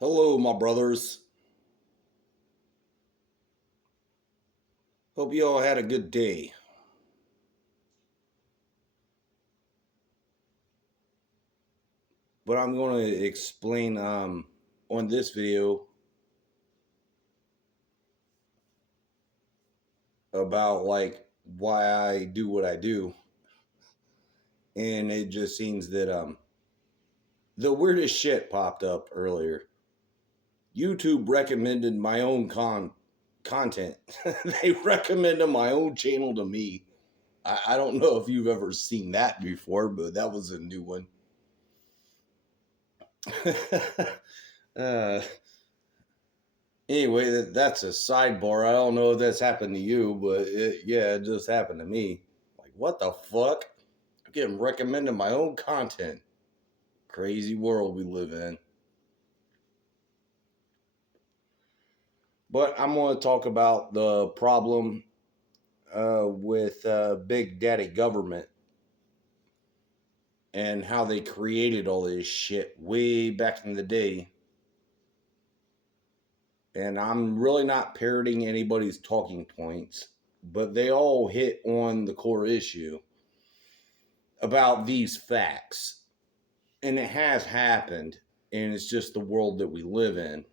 Hello, my brothers. Hope you all had a good day. But I'm going to explain on this video about like why I do what I do, and it just seems that the weirdest shit popped up earlier. YouTube recommended my own content. They recommended my own channel to me. I don't know if you've ever seen that before, but that was a new one. uh, Anyway, that's a sidebar. I don't know if that's happened to you, but it just happened to me. Like, what the fuck? I'm getting recommended my own content. Crazy world we live in. But I'm going to talk about the problem with Big Daddy government and how they created all this shit way back in the day. And I'm really not parroting anybody's talking points, but they all hit on the core issue about these facts. And it has happened, and it's just the world that we live in.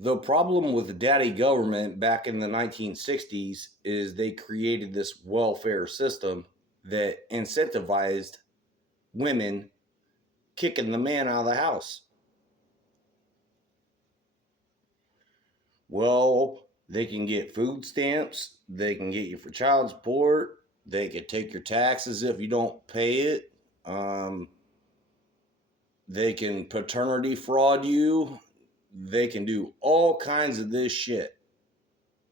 The problem with the daddy government back in the 1960s is they created this welfare system that incentivized women kicking the man out of the house. Well, they can get food stamps, they can get you for child support, they can take your taxes if you don't pay it. They can paternity fraud you. They can do all kinds of this shit,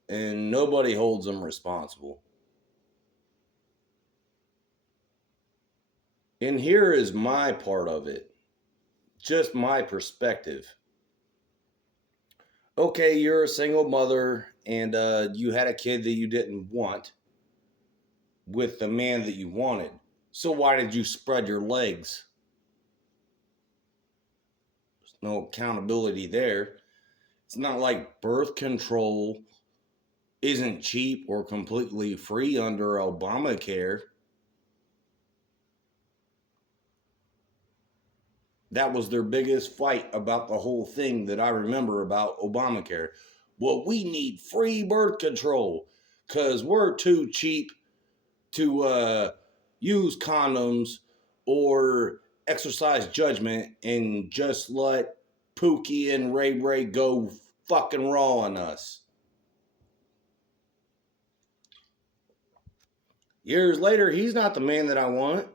and nobody holds them responsible. And here is my part of it, just my perspective. Okay, you're a single mother, and you had a kid that you didn't want with the man that you wanted. So why did you spread your legs? There's no accountability there. It's not like birth control isn't cheap or completely free under Obamacare. That was their biggest fight about the whole thing that I remember about Obamacare. Well, we need free birth control because we're too cheap to use condoms or exercise judgment and just let Pookie and Ray Ray go fucking raw on us. Years later, he's not the man that I want.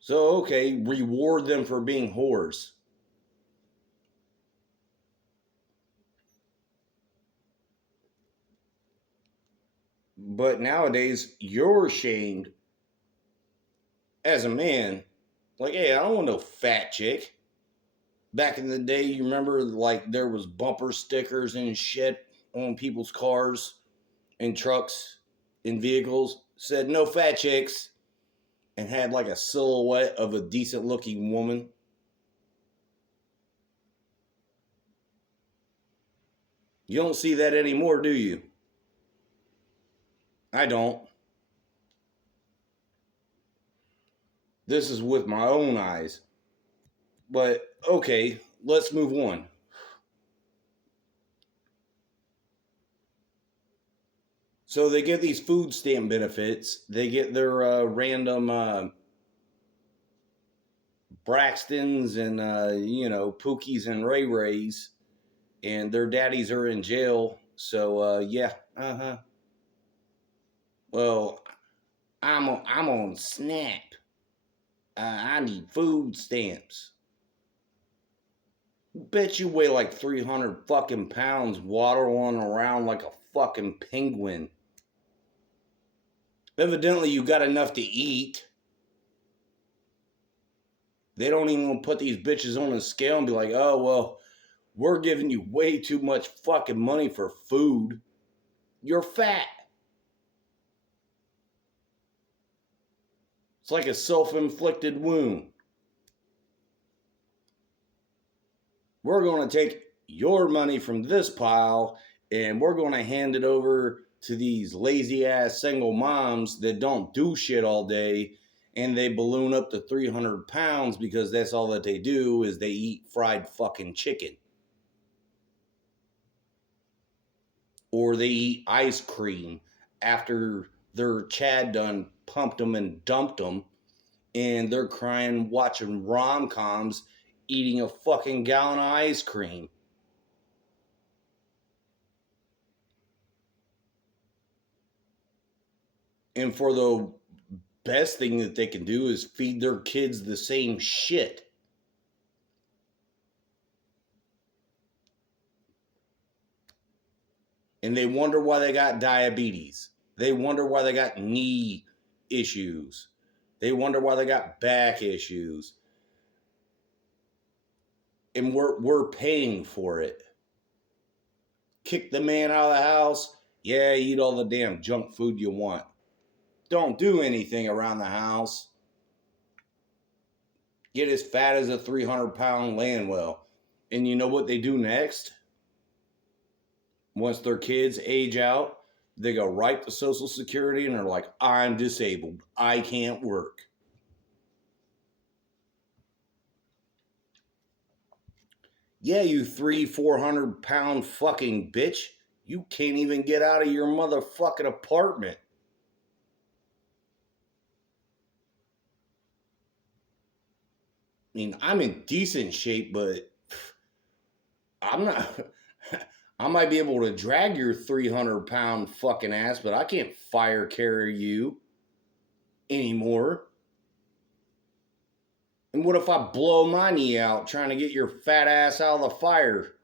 So, okay, reward them for being whores. But nowadays, you're shamed as a man. Like, hey, I don't want no fat chick. Back in the day, you remember, like, there was bumper stickers and shit on people's cars and trucks and vehicles said no fat chicks and had like a silhouette of a decent looking woman. You don't see that anymore, do you? I don't. This is with my own eyes. But okay, let's move on. So they get these food stamp benefits. They get their random Braxtons and Pookies and Ray Rays, and their daddies are in jail. So yeah, Well, I'm on SNAP. I need food stamps. Bet you weigh like 300 fucking pounds waddling around like a fucking penguin. Evidently, you got enough to eat. They don't even put these bitches on a scale and be like, oh, well, we're giving you way too much fucking money for food. You're fat. It's like a self-inflicted wound. We're going to take your money from this pile and we're going to hand it over to these lazy ass single moms that don't do shit all day, and they balloon up to 300 pounds because that's all that they do is they eat fried fucking chicken. Or they eat ice cream after their Chad done pumped them and dumped them, and they're crying watching rom-coms eating a fucking gallon of ice cream. And for the best thing that they can do is feed their kids the same shit. And they wonder why they got diabetes. They wonder why they got knee issues. They wonder why they got back issues. And we're paying for it. Kick the man out of the house. Yeah, eat all the damn junk food you want. Don't do anything around the house. Get as fat as a 300-pound Landwell. And you know what they do next? Once their kids age out, they go right to Social Security and they're like, I'm disabled. I can't work. Yeah, you 400-pound fucking bitch. You can't even get out of your motherfucking apartment. I mean, I'm in decent shape, but I'm not. I might be able to drag your 300-pound fucking ass, but I can't fire carry you anymore. And what if I blow my knee out trying to get your fat ass out of the fire?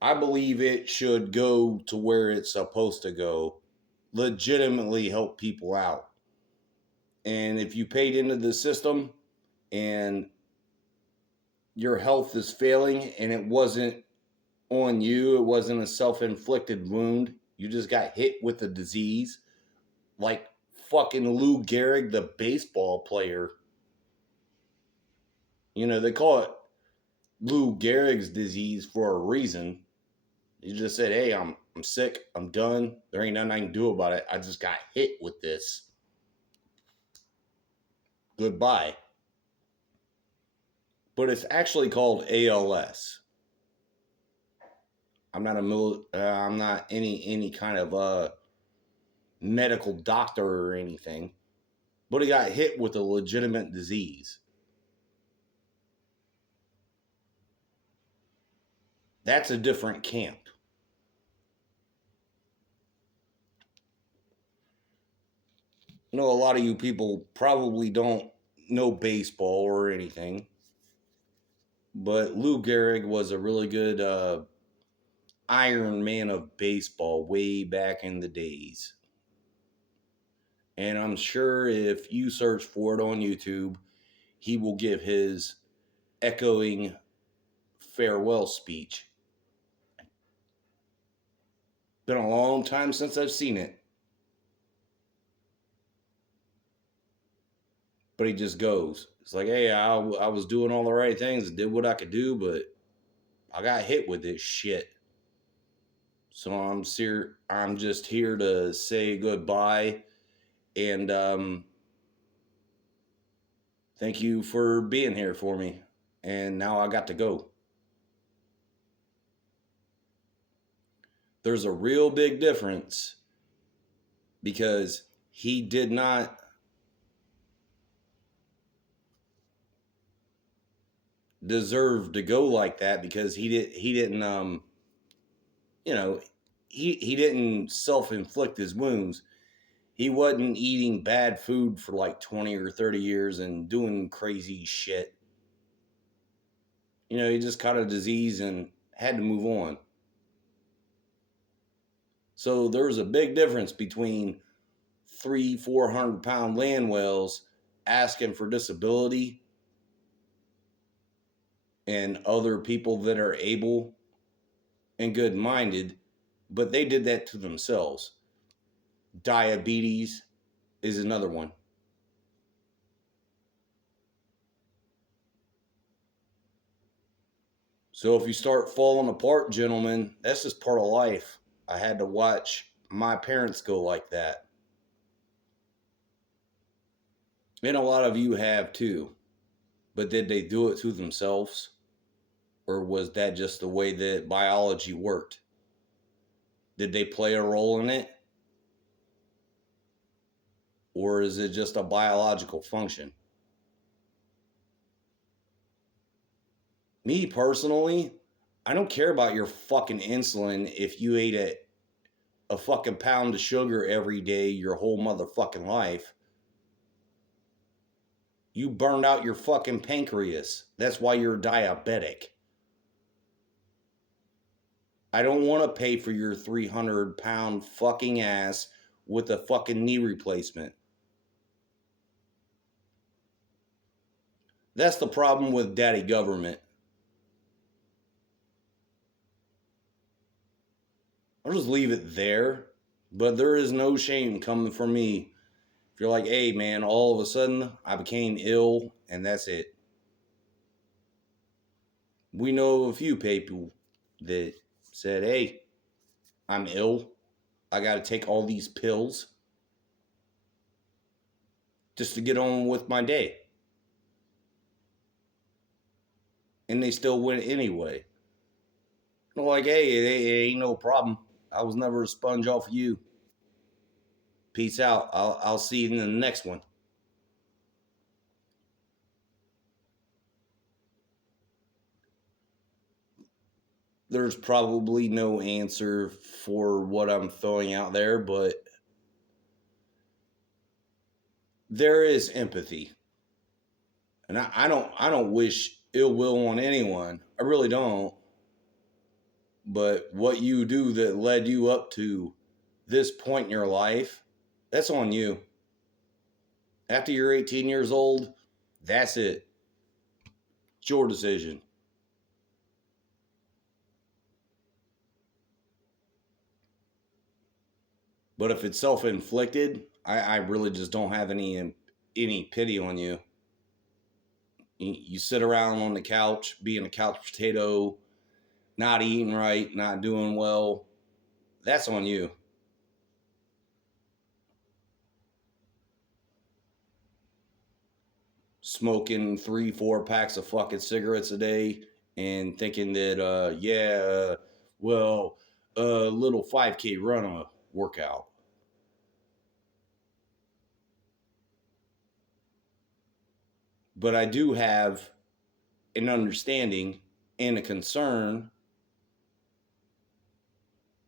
I believe it should go to where it's supposed to go. Legitimately help people out. And if you paid into the system and your health is failing and it wasn't on you, it wasn't a self-inflicted wound, you just got hit with a disease, like fucking Lou Gehrig, the baseball player. You know, they call it Lou Gehrig's disease for a reason. He just said, hey, I'm sick, I'm done, there ain't nothing I can do about it, I just got hit with this. Goodbye. But it's actually called ALS. I'm not any kind of medical doctor or anything, but he got hit with a legitimate disease. That's a different camp. I know a lot of you people probably don't know baseball or anything, but Lou Gehrig was a really good Iron Man of baseball way back in the days. And I'm sure if you search for it on YouTube, he will give his echoing farewell speech. Been a long time since I've seen it. But he just goes. It's like, hey, I was doing all the right things, did what I could do, but I got hit with this shit. So I'm just here to say goodbye and thank you for being here for me. And now I got to go. There's a real big difference because he did not deserve to go like that, because he didn't he didn't self-inflict his wounds. He wasn't eating bad food for like 20 or 30 years and doing crazy shit. He just caught a disease and had to move on. So there's a big difference between 400-pound Landwells asking for disability and other people that are able and good-minded But they did that to themselves. Diabetes is another one. So if you start falling apart, gentlemen, that's just part of life. I had to watch my parents go like that. And a lot of you have too. But did they do it to themselves? Or was that just the way that biology worked? Did they play a role in it? Or is it just a biological function? Me personally, I don't care about your fucking insulin if you ate a fucking pound of sugar every day your whole motherfucking life. You burned out your fucking pancreas. That's why you're diabetic. I don't want to pay for your 300-pound fucking ass with a fucking knee replacement. That's the problem with daddy government. I'll just leave it there. But there is no shame coming from me. If you're like, hey man, all of a sudden I became ill and that's it. We know a few people that said, hey, I'm ill. I got to take all these pills just to get on with my day. And they still went anyway. They're like, hey, it ain't no problem. I was never a sponge off of you. Peace out. I'll see you in the next one. There's probably no answer for what I'm throwing out there, but there is empathy. And I don't wish ill will on anyone. I really don't. But what you do that led you up to this point in your life, that's on you. After you're 18 years old, that's it. It's your decision. But if it's self-inflicted, I really just don't have any pity on you. You sit around on the couch, being a couch potato, not eating right, not doing well. That's on you. Smoking 3-4 packs of fucking cigarettes a day and thinking that well, a little 5K run a workout. But I do have an understanding and a concern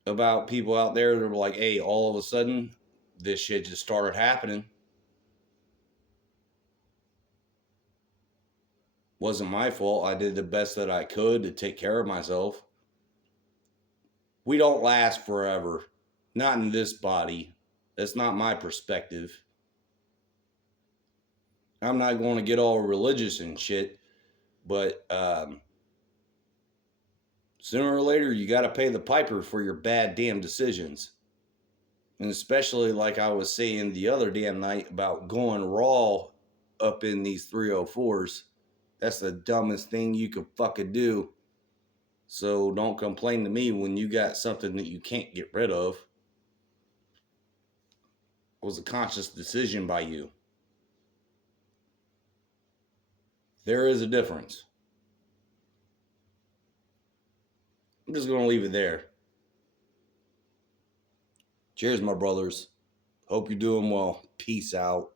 about people out there that are like, hey, all of a sudden this shit just started happening. Wasn't my fault. I did the best that I could to take care of myself. We don't last forever. Not in this body. That's not my perspective. I'm not going to get all religious and shit, but sooner or later you got to pay the piper for your bad damn decisions. And especially like I was saying the other damn night about going raw up in these 304s. That's the dumbest thing you could fucking do. So don't complain to me when you got something that you can't get rid of. It was a conscious decision by you. There is a difference. I'm just going to leave it there. Cheers, my brothers. Hope you're doing well. Peace out.